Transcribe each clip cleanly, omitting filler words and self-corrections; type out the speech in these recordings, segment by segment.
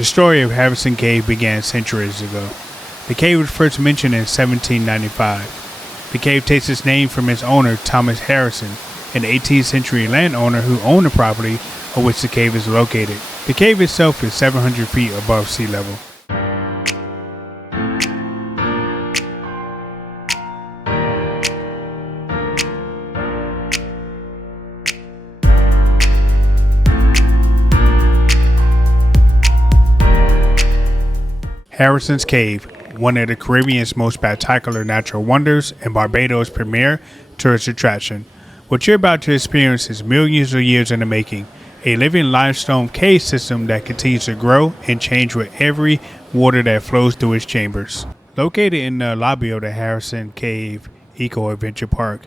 The story of Harrison Cave began centuries ago. The cave was first mentioned in 1795. The cave takes its name from its owner, Thomas Harrison, an 18th century landowner who owned the property on which the cave is located. The cave itself is 700 feet above sea level. Harrison's Cave, one of the Caribbean's most spectacular natural wonders and Barbados' premier tourist attraction. What you're about to experience is millions of years in the making, a living limestone cave system that continues to grow and change with every water that flows through its chambers. Located in the lobby of the Harrison Cave Eco Adventure Park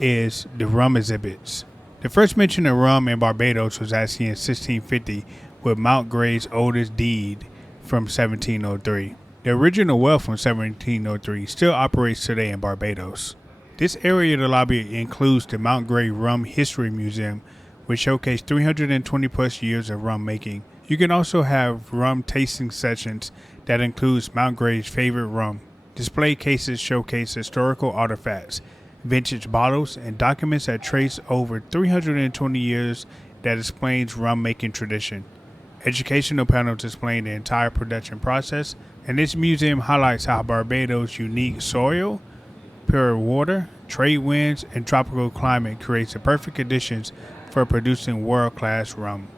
is the rum exhibits. The first mention of rum in Barbados was actually in 1650 with Mount Grey's oldest deed from 1703. The original well from 1703 still operates today in Barbados. This area of the lobby includes the Mount Grey Rum History Museum, which showcases 320 plus years of rum making. You can also have rum tasting sessions that includes Mount Grey's favorite rum. Display cases showcase historical artifacts, vintage bottles, and documents that trace over 320 years that explains rum making tradition. Educational panels explain the entire production process, and this museum highlights how Barbados' unique soil, pure water, trade winds, and tropical climate creates the perfect conditions for producing world-class rum.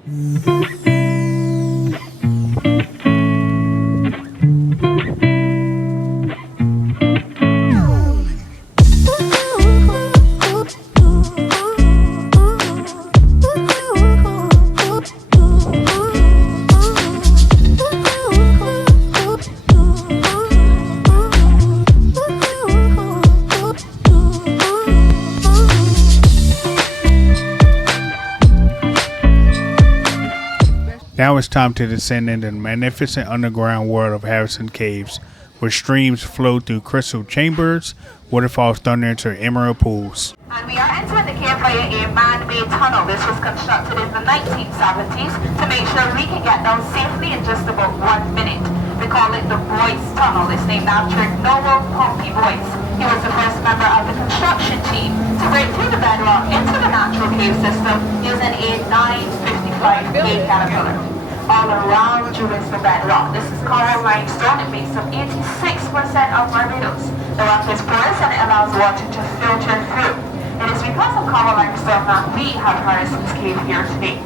Now it's time to descend into the magnificent underground world of Harrison Caves, where streams flow through crystal chambers, waterfalls thunder into emerald pools. And we are entering the cave via a man-made tunnel. This was constructed in the 1970s to make sure we can get down safely in just about 1 minute. We call it the Boyce Tunnel. It's named after Noel Pompey Boyce. He was the first member of the construction team to break through the bedrock into the natural cave system using a 955 cave caterpillar. All around you is the bedrock. This is coral limestone. It makes up 86% of Barbados. The rock is porous and it allows water to filter through. It is because of coral limestone that we have Harrison's Cave here today.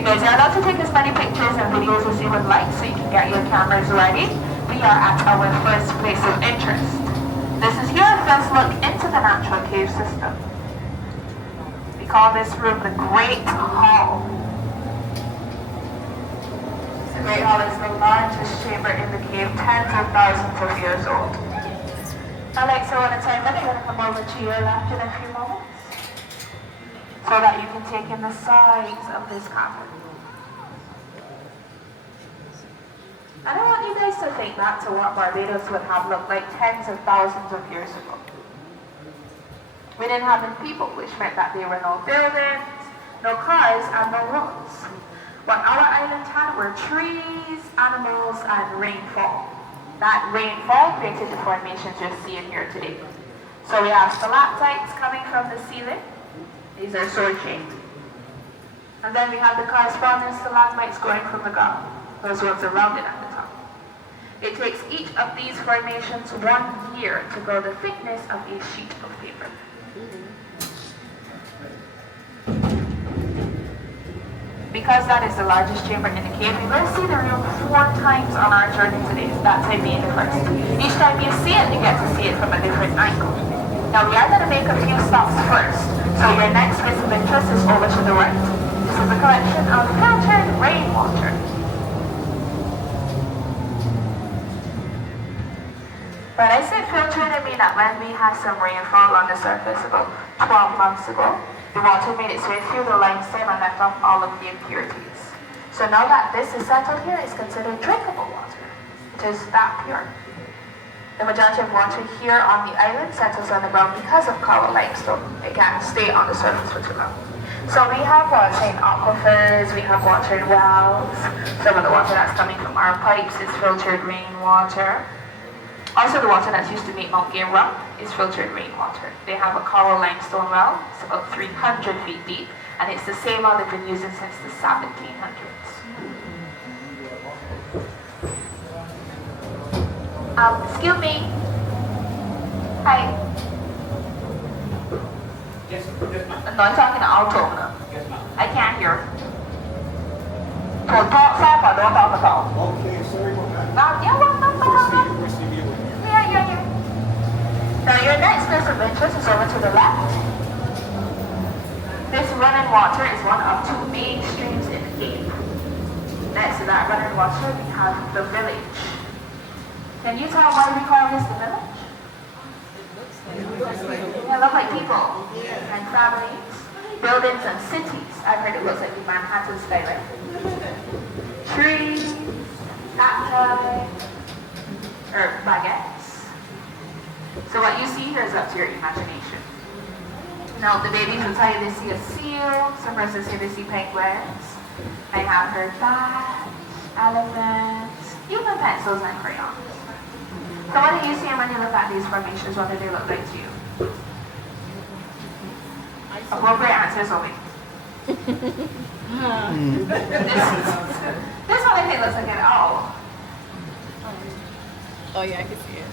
You guys are allowed to take as many pictures and videos as you would like, so you can get your cameras ready. We are at our first place of interest. This is your first look into the natural cave system. We call this room the Great Hall. The Great Hall is the largest chamber in the cave, tens of thousands of years old. Alexa, one at a time, I'm going to come over to your left in a few moments so that you can take in the size of this cavern. And I want you guys to think back to what Barbados would have looked like tens of thousands of years ago. We didn't have any people, which meant that there were no buildings, no cars, and no roads. What our island had were trees, animals, and rainfall. That rainfall created the formations you're seeing here today. So we have stalactites coming from the ceiling. These are sword shaped. And then we have the corresponding stalagmites going from the ground. Those ones are rounded at the top. It takes each of these formations 1 year to grow the thickness of a sheet of paper. Because that is the largest chamber in the cave, we will see the room 4 times on our journey today, that time being the first. Each time you see it, you get to see it from a different angle. Now we are going to make a few stops first, so your next place of interest is over to the right. This is a collection of filtered rainwater. When I say filtered, I mean that when we had some rainfall on the surface about 12 months ago, the water made its way through the limestone and left off all of the impurities. So now that this is settled here, it's considered drinkable water. It is that pure. The majority of water here on the island settles on the ground because of coral limestone. It can't stay on the surface for too long. So we have water in aquifers, we have water in wells. Some of the water that's coming from our pipes is filtered rainwater. Also the water that's used to make Mount Game rum is filtered rainwater. They have a coral limestone well, it's about 300 feet deep, and it's the same well they've been using since the 1700s. Excuse me. Hi. Yes, ma'am. Nói cho cái nào alto nữa. Yes, ma'am. I can't hear. Thổi to sao mà đó to mà to. Okay, sorry about that. Yeah, Where's the view? Yeah. Now your next place of interest is over to the left. This running water is one of two main streams in the cave. Next to that running water, we have the village. Can you tell why we call this the village? They look like people and families, buildings and cities. I've heard it looks like the Manhattan skyline. Trees, cacti, or baguettes. So what you see here is up to your imagination. Now the babies will tell you they see a seal, some persons say they see penguins. I have heard bats, elephants, even pencils and crayons. So what do you see when you look at these formations? What do they look like to you? Appropriate answers only. This one I think looks like an owl. Oh yeah, I can see it.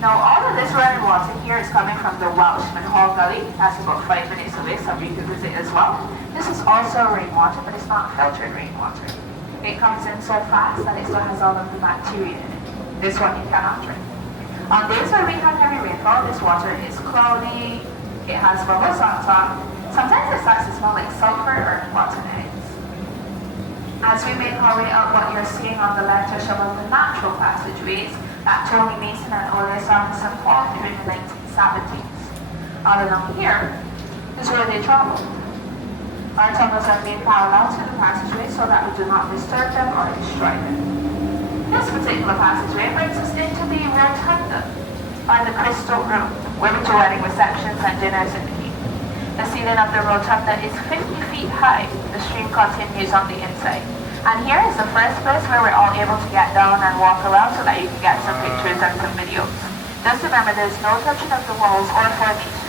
Now all of this running water here is coming from the Welshman Hall Gully. That's about 5 minutes away, so we can visit as well. This is also rainwater, but it's not filtered rainwater. It comes in so fast that it still has all of the bacteria in it. This one you cannot drink. On days where we have heavy rainfall, this water is cloudy, it has bubbles on top. Sometimes it starts to smell like sulfur or rotten eggs. As we make our way up, what you're seeing on the left are some of the natural passageways that Tony Mason and Ole Sorensen fought during the 1970s. All along here is where they traveled. Our tunnels are made parallel to the passageway so that we do not disturb them or destroy them. This particular passageway brings us into the rotunda, or the crystal room, where we do wedding receptions and dinners in the cave. The ceiling of the rotunda is 50 feet high. The stream continues on the inside. And here is the first place where we're all able to get down and walk around so that you can get some pictures and some videos. Just remember there's no touching of the walls or formations.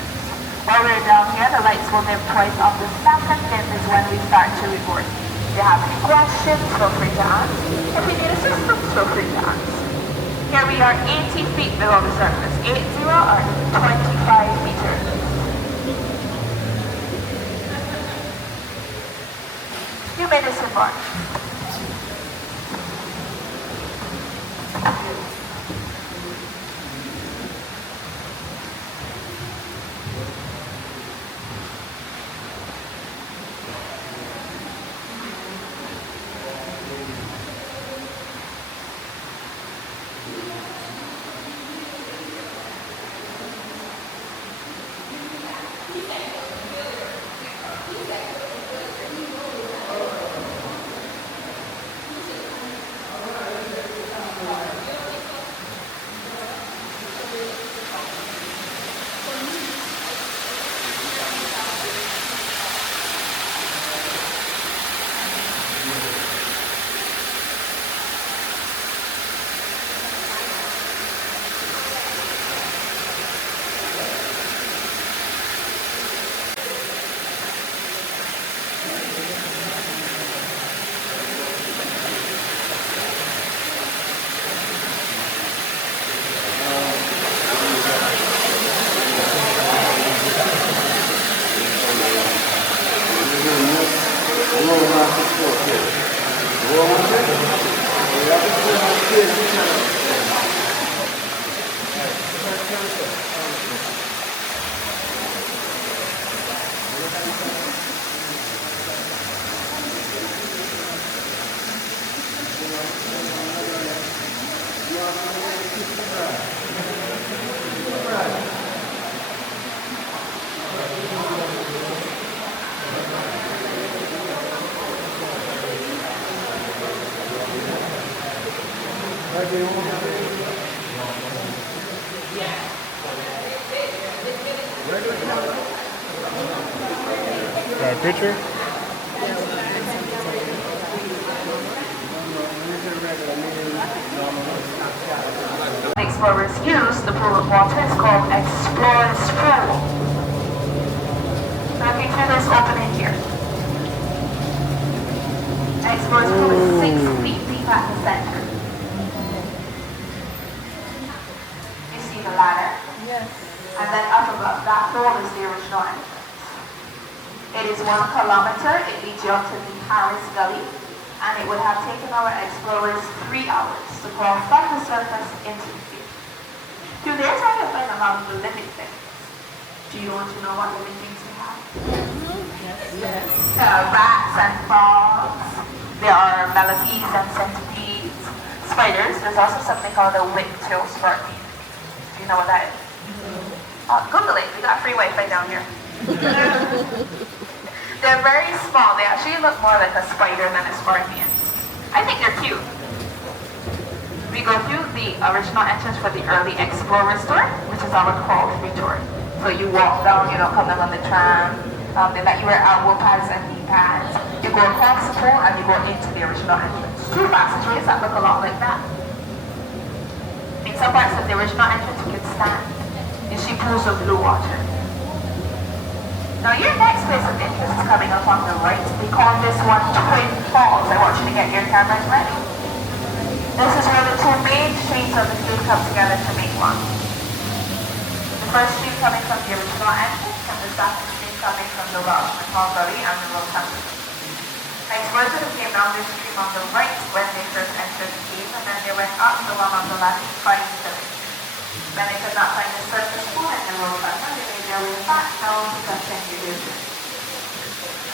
While we're down here, the lights will dim twice on the second dim is when we start to record. If you have any questions, feel free to ask. If you need assistance, feel free to ask. Here we are 80 feet below the surface, 80 or 25 meters. You made this fun. got a picture? Explorers use the pool of water is called explorer's pool. Looking through this opening here. Explorer's pool is 6 feet deep at the center. You see the ladder? Yes. And then up above that hole is the original entrance. It is 1 kilometer. It leads you up to the Harris Gully, and it would have taken our explorers 3 hours to crawl from the surface into the field. Through there, I can find a lot of the living things. Do you want to know what living things we have? Yes. Rats and frogs. There are millipedes and centipedes. Spiders. There's also something called a whip-tail scorpion. Do you know what that is? Google it. We got free Wi-Fi down here. They're very small. They actually look more like a spider than a scorpion. I think they're cute. We go through the original entrance for the early explorers tour, which is our crawl-free tour. So you walk down, you don't come down on the tram. They let you wear elbow pads and knee pads. You go across the pool and you go into the original entrance. 2 passageways that look a lot like that. In some parts of the original entrance you can stand. You see pools of blue water. Now your next place of interest is coming up on the right. We call this one Twin Falls. I want you to get your cameras ready. This is where the 2 main streams of the field come together to make one. The first stream coming from the original entrance and the second stream coming from the Welshman Hall Gully and the Road Temple. Explorers would have came down this stream on the right when they first entered the cave, and then they went up the one on the left to find the village. When they could not find the surface pool and the road temple, they made their way back down to continue their journey.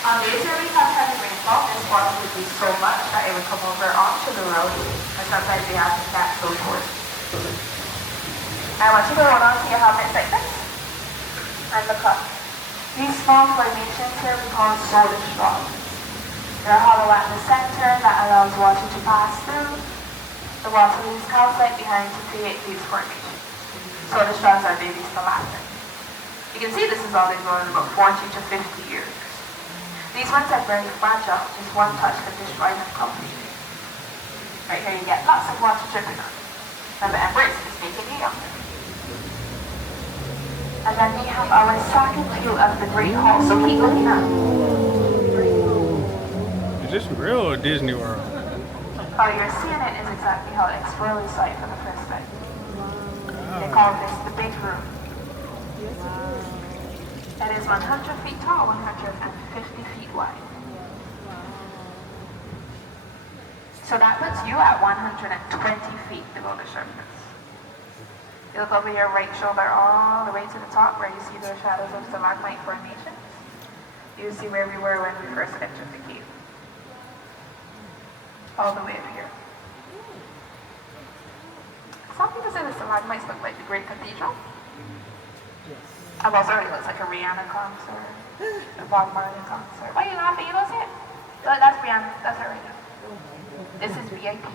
On days where we have heavy rainfall, this water would be so much that it would come over onto the road, and sometimes we have to catch those horses. I want you to hold on to your helmets like this, and look up. These small formations here we call soda straws. They're hollow at the center that allows water to pass through. The water leaves calcite behind to create these formations. Soda straws are baby stalactites. You can see this is all they've grown in about 40 to 50 years. These ones are very fragile. Just one touch can destroy them completely. Right here you get lots of water dripping on it. Remember, embrace is making you younger. And then we have our second view of the Great Hall. So keep looking up. Is this real or Disney World? How you're seeing it is exactly how explorers saw it for the first time. They call this the big room. It is 100 feet tall, 150 feet wide. So that puts you at 120 feet below the surface. You look over your right shoulder all the way to the top where you see the shadows of stalagmite formations. You see where we were when we first entered the cave. All the way up here. Some people say the stalagmites look like the Great Cathedral. I've also heard it looks like a Rihanna concert, a Bob Marley concert. Why are you laughing? You don't see it? That's Rihanna. That's her right now. This is VIP.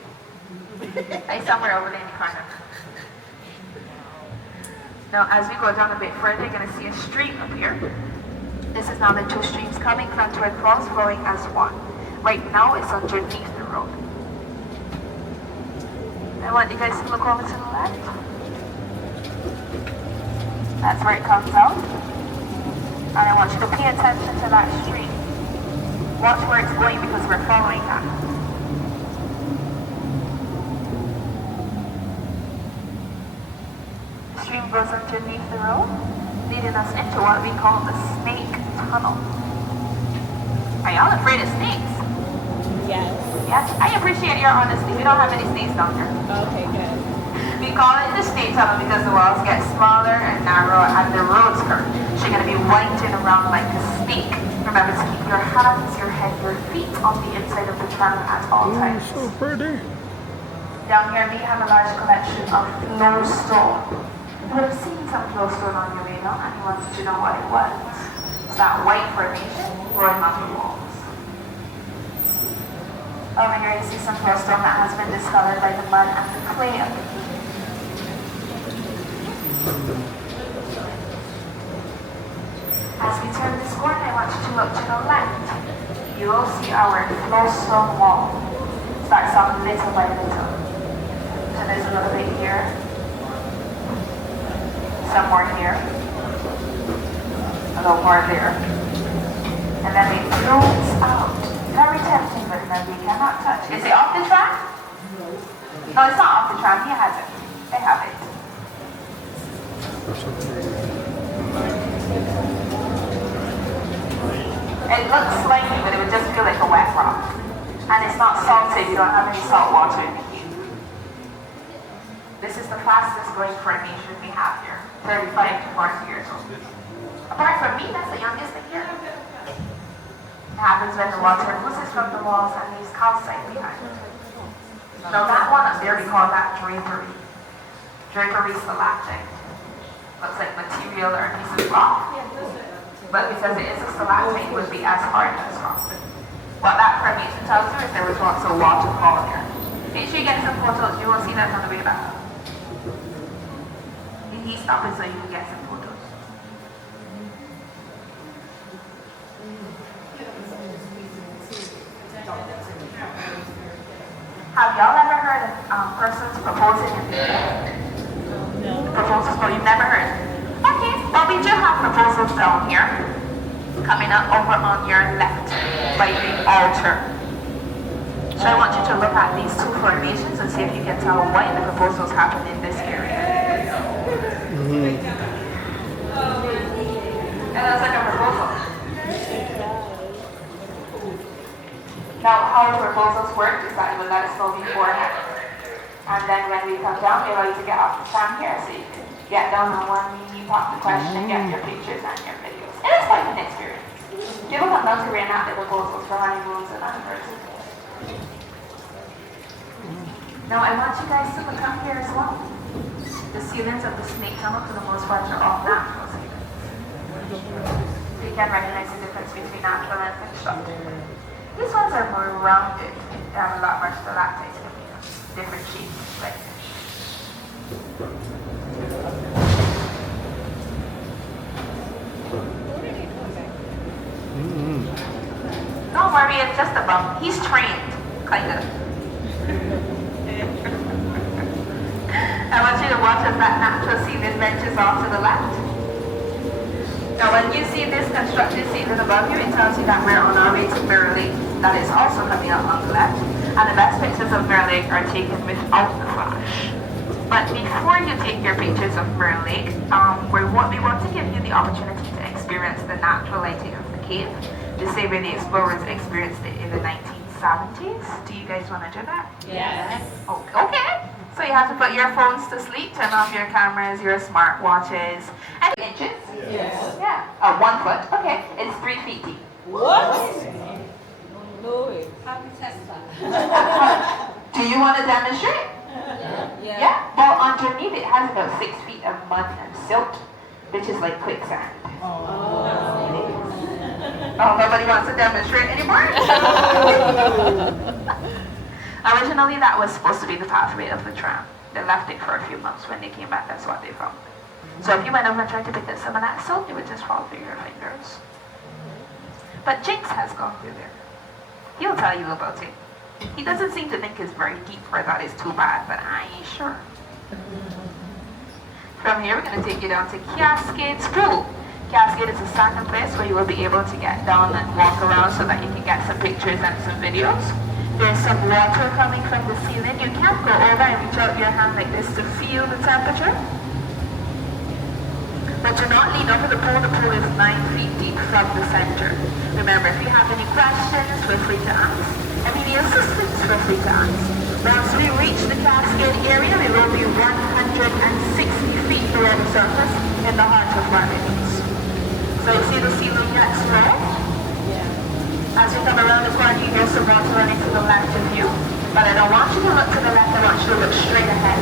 Like somewhere over there in the corner. Now, as we go down a bit further, you're going to see a stream up here. This is now the 2 streams coming from Twin Falls flowing as one. Right now, it's underneath the road. I want you guys to look over to the left. That's where it comes out. And I want you to pay attention to that stream. Watch where it's going because we're following that. The stream goes underneath the road, leading us into what we call the snake tunnel. Are y'all afraid of snakes? Yes. Yes, I appreciate your honesty. We don't have any snakes down here. Okay, good. We call it the snake tunnel because the walls get smaller and narrower and the roads curve. So you're going to be winding around like a snake. Remember to keep your hands, your head, your feet on the inside of the tunnel at all times. So pretty. Down here we have a large collection of glowstone. You would have seen some glowstone on your way down and you wanted to know what it was. It's that white formation growing on the walls. Over here you see some glowstone that has been discolored by the mud and the clay of the cave. As we turn this corner, I want you to look to the left. You will see our flowstone wall. Starts off little by little. So there's a little bit here. Some more here. A little more there. And then it floats out. Very tempting, but then we cannot touch. Is it off the tram? No, it's not off the tram. He has it. They have it. It looks slimy, but it would just feel like a wet rock. And it's not salty. You don't have any salt water in it. This is the fastest growing formation we have here. 35 to 40 years old. Apart from me, that's the youngest thing here. It happens when the water oozes from the walls and leaves calcite behind. Now that one up there, we call that drapery. Drapery stalactite. Looks like material or a piece of rock. But because it is a stalactite, it would be as hard as rock. What that formation tells you is there was once a waterfall there. Make sure you get some photos. You will see that on the way back. He's stopping so you can get some photos. Have y'all ever heard of persons proposing in the air? Proposals? No, you've never heard. Okay, well we do have proposals down here, coming up over on your left by the altar. So I want you to look at these two formations and see if you can tell why the proposals happen in this area. And that's like a proposal. Now, how the proposals work is that you will let us know beforehand. And then when we come down, we allow you to get off the stand here so you can get down on one knee, pop the question, get your pictures and your videos. And it's quite an experience. People come down to reenact the proposals for honeymoons and anniversaries. Now, I want you guys to look up here as well. The ceilings of the snake tunnel, for the most part, are all natural ceilings. You can recognize the difference between natural and constructed. These ones are more rounded. They have a lot more stalactites in them, different shapes, like this. Don't worry, it's just a bump. He's trained, kind of. I want you to watch as that natural ceiling ventures off to the left. Now when you see this constructed ceiling above you, it tells you that we're on our way to Mirror Lake. That is also coming up on the left. And the best pictures of Mirror Lake are taken without the flash. But before you take your pictures of Mirror Lake, we want to give you the opportunity to experience the natural lighting of the cave, the same way the explorers experienced it in the 1970s. Do you guys want to do that? Yes. Oh, okay. So you have to put your phones to sleep, turn off your cameras, your smartwatches. And inches? Yes. Yeah. 1 foot. Okay. It's 3 feet deep. What? No way. Do you want to demonstrate? Yeah. Well, underneath it has about 6 feet of mud and silt, which is like quicksand. Oh, nobody wants to demonstrate anymore? Originally, that was supposed to be the pathway of the tram. They left it for a few months. When they came back, that's what they found. So if you went over and tried to pick up some of that silt, it would just fall through your fingers. But Jinx has gone through there. He'll tell you about it. He doesn't seem to think it's very deep or that it's too bad, but I ain't sure. From here, we're going to take you down to Cascade's Pool. Cascade is a second place where you will be able to get down and walk around so that you can get some pictures and some videos. There's some water coming from the ceiling. You can't go over and reach out your hand like this to feel the temperature. But do not lean over the pool. The pool is 9 feet deep from the center. Remember, if you have any questions, feel free to ask. If you need assistance, feel free to ask. Once we reach the Cascade area, we will be 160 feet below the surface in the heart of Barbados. So you see the ceiling gets low. As you come around the corner, you hear some water running to the left of you. But I don't want you to look to the left, I want you to look straight ahead.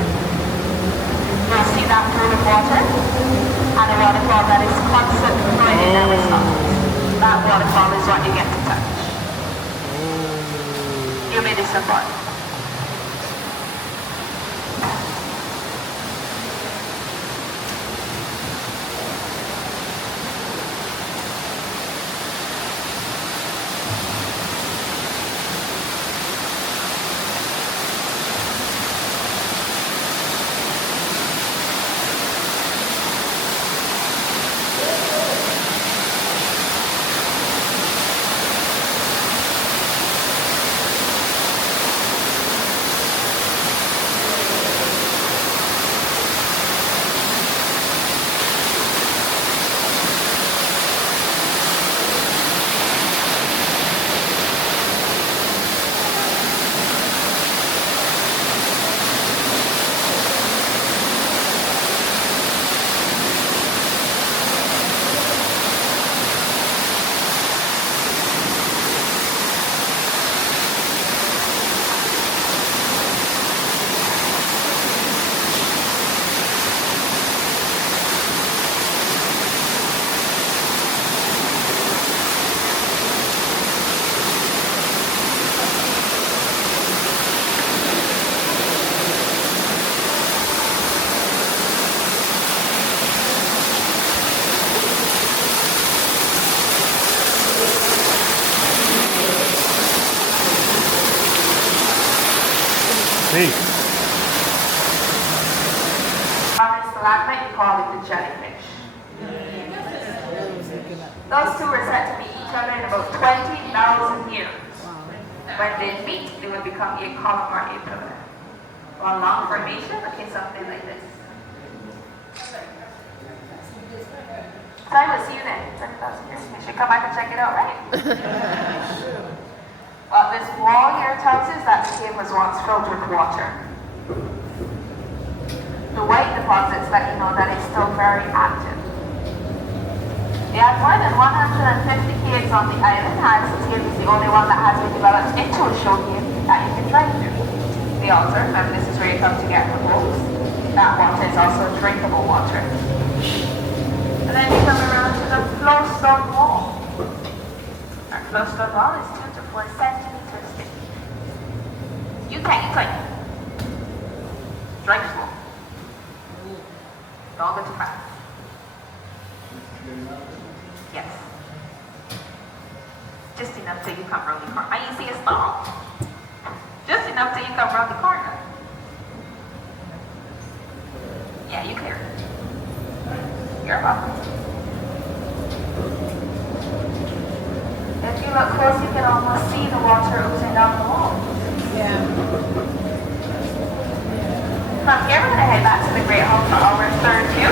You'll see that pool of water and a waterfall that is constantly flowing in every stop. That waterfall is what you get to touch. You made it simple. see. On this stalagmite, we call it the jellyfish. Those two were said to meet each other in about 20,000 years. When they meet, they would become a column or a pillar. One long formation, looking something like this. So I will see you then, 20,000 years. You should come back and check it out, right? Well, this wall here tells us that the cave was once filled with water. The white deposits let you know that it's still very active. They have more than 150 caves on the island, and this cave is the only one that has been developed into a show cave that you can drive through. The altar, remember this is where you come to get the bowls. That water is also drinkable water. And then you come around to the flowstone wall. Our flowstone wall is 2 to 4 centimeters thick. You tight. Drive slow. Don't go too fast. Yes. Just enough till you come around the corner. You see a stall? Just enough till you come around the corner. Yeah, you clear it. You're welcome. If you look close, you can almost see the water oozing down the wall. Yeah. From here, we're going to head back to the Great Hall for our third view,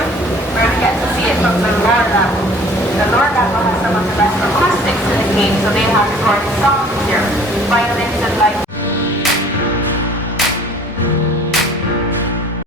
where we get to see it from the lower level. The lower level has some of the best acoustics in the cave, so they have recorded songs here, violins and light